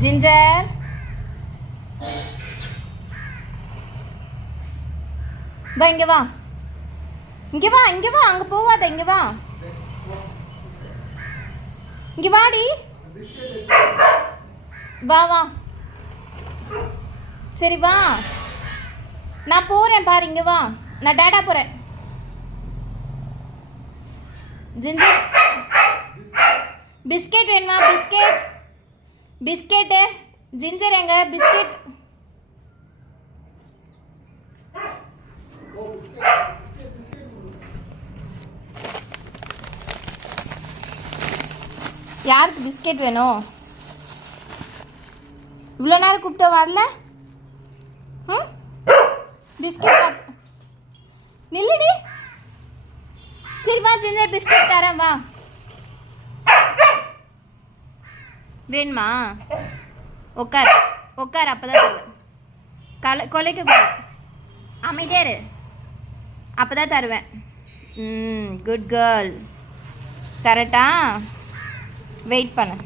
ginger வா இங்கே வா இங்கே வா இங்கே வா அங்கே போவாத இங்கே வா இங்கே வாடி வா வா சரி வா நான் போகிறேன் பாரு இங்கே வா நான் டேடா போகிறேன் ஜிஞ்சர் பிஸ்கெட் வேணுமா பிஸ்கெட் பிஸ்கெட்டு ஜிஞ்சர் எங்க பிஸ்கெட் யாருக்கு பிஸ்கெட் வேணும் இவ்வளோ நேரம் கூப்பிட்டு வரல ம் பிஸ்கெட் நில்லுடி சரி வா ஜிஞ்சர் பிஸ்கெட் தரேன் வா வேணுமா உட்கார் உட்கார் அப்போ தான் தருவேன் கொலைக்க கூடாது அமைதியாக இரு அப்போ தான் தருவேன் குட் கேர்ள் கரெக்டா வெயிட் பண்ணு